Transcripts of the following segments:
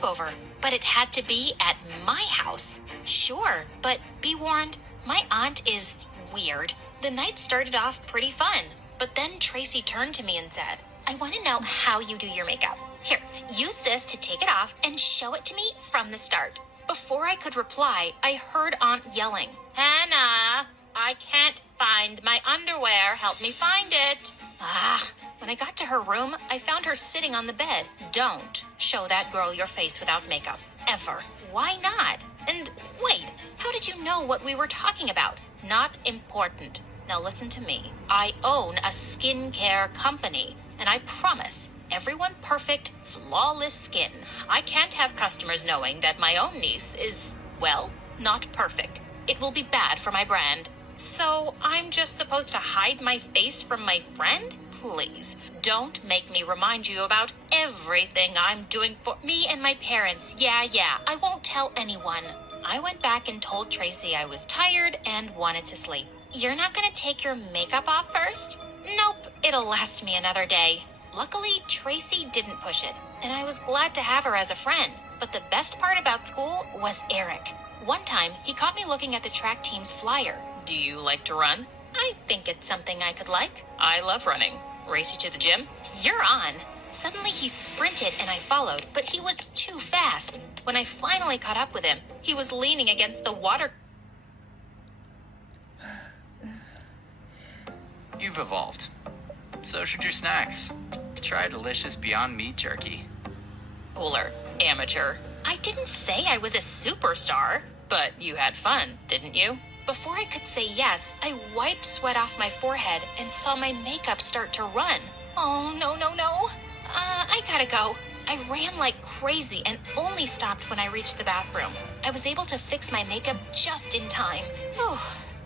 sleepover, but it had to be at my house. Sure, but be warned, my aunt is weird. The night started off pretty fun, but then Tracy turned to me and said, I want to know how you do your makeup. Here, use this to take it off and show it to me from the start. Before I could reply, I heard Aunt yelling, Hannah, I can't find my underwear. Help me find it. When I got to her room, I found her sitting on the bed. Don't show that girl your face without makeup. Ever. Why not? And wait, how did you know what we were talking about? Not important. Now listen to me. I own a skincare company, and I promise everyone perfect, flawless skin. I can't have customers knowing that my own niece is, well, not perfect. It will be bad for my brand. So I'm just supposed to hide my face from my friend? Please, don't make me remind you about everything I'm doing for me and my parents. Yeah, I won't tell anyone. I went back and told Tracy I was tired and wanted to sleep. You're not gonna take your makeup off first? Nope, it'll last me another day. Luckily, Tracy didn't push it, and I was glad to have her as a friend. But the best part about school was Eric. One time, he caught me looking at the track team's flyer. Do you like to run? I think it's something I could like. I love running. Race you to the gym? You're on. Suddenly he sprinted and I followed, but he was too fast. When I finally caught up with him, he was leaning against the water. You've evolved. So should your snacks. Try delicious Beyond Meat jerky. Cooler. Amateur. I didn't say I was a superstar. But you had fun, didn't you? Before I could say yes, I wiped sweat off my forehead and saw my makeup start to run. Oh, no. I gotta go. I ran like crazy and only stopped when I reached the bathroom. I was able to fix my makeup just in time.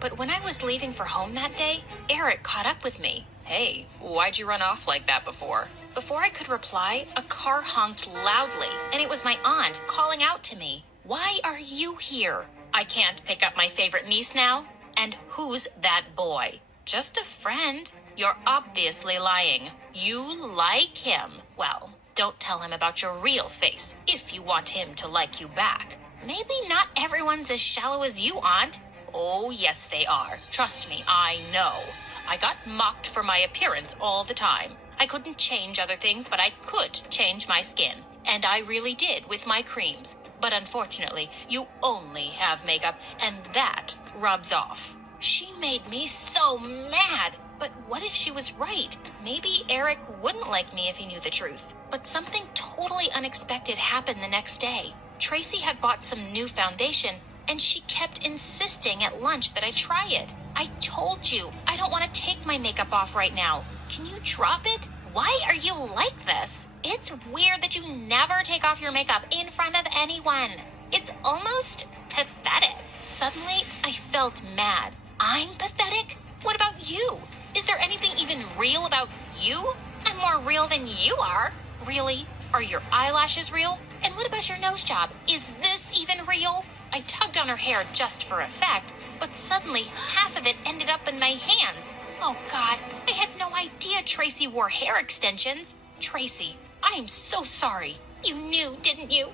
But when I was leaving for home that day, Eric caught up with me. Hey, why'd you run off like that before? Before I could reply, a car honked loudly, and it was my aunt calling out to me. Why are you here? I can't pick up my favorite niece now? And who's that boy? Just a friend. You're obviously lying. You like him. Well, don't tell him about your real face if you want him to like you back. Maybe not everyone's as shallow as you, Aunt. Oh, yes, they are. Trust me, I know. I got mocked for my appearance all the time. I couldn't change other things, but I could change my skin. And I really did with my creams. But unfortunately, you only have makeup, and that rubs off. She made me so mad. But what if she was right? Maybe Eric wouldn't like me if he knew the truth. But something totally unexpected happened the next day. Tracy had bought some new foundation, and she kept insisting at lunch that I try it. I told you, I don't want to take my makeup off right now. Can you drop it? Why are you like this? It's weird that you never take off your makeup in front of anyone. It's almost pathetic. Suddenly, I felt mad. I'm pathetic? What about you? Is there anything even real about you? I'm more real than you are. Really? Are your eyelashes real? And what about your nose job? Is this even real? I tugged on her hair just for effect, but suddenly half of it ended up in my hands. Oh God, I had no idea Tracy wore hair extensions. Tracy, I am so sorry. You knew, didn't you?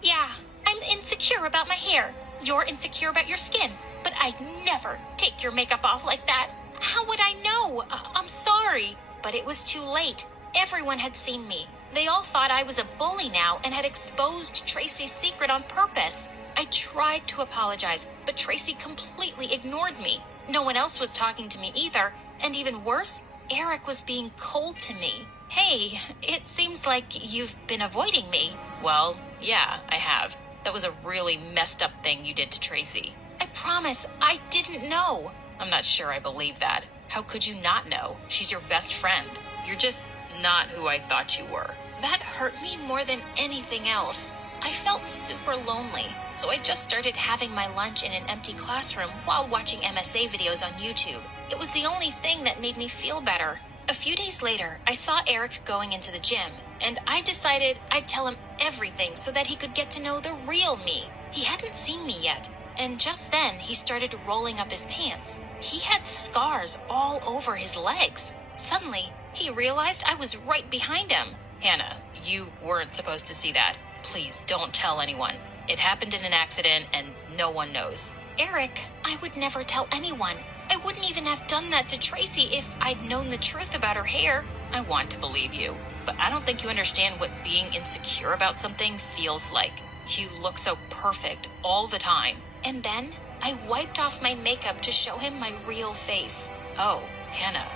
Yeah, I'm insecure about my hair. You're insecure about your skin, but I'd never take your makeup off like that. How would I know? I'm sorry. But it was too late. Everyone had seen me. They all thought I was a bully now and had exposed Tracy's secret on purpose. I tried to apologize, but Tracy completely ignored me. No one else was talking to me either, and even worse, Eric was being cold to me. Hey, it seems like you've been avoiding me. Well, yeah, I have. That was a really messed up thing you did to Tracy. I promise, I didn't know. I'm not sure I believe that. How could you not know? She's your best friend. You're just not who I thought you were. That hurt me more than anything else. I felt super lonely, so I just started having my lunch in an empty classroom while watching MSA videos on YouTube. It was the only thing that made me feel better. A few days later, I saw Eric going into the gym, and I decided I'd tell him everything so that he could get to know the real me. He hadn't seen me yet, and just then he started rolling up his pants. He had scars all over his legs. Suddenly, he realized I was right behind him. Hannah, you weren't supposed to see that. Please don't tell anyone. It happened in an accident and no one knows. Eric, I would never tell anyone. I wouldn't even have done that to Tracy if I'd known the truth about her hair. I want to believe you, but I don't think you understand what being insecure about something feels like. You look so perfect all the time. And then I wiped off my makeup to show him my real face. Oh, Hannah,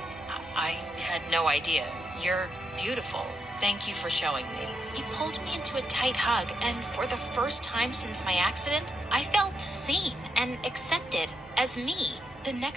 I had no idea. You're beautiful. Thank you for showing me. He pulled me into a tight hug, and for the first time since my accident, I felt seen and accepted as me. The next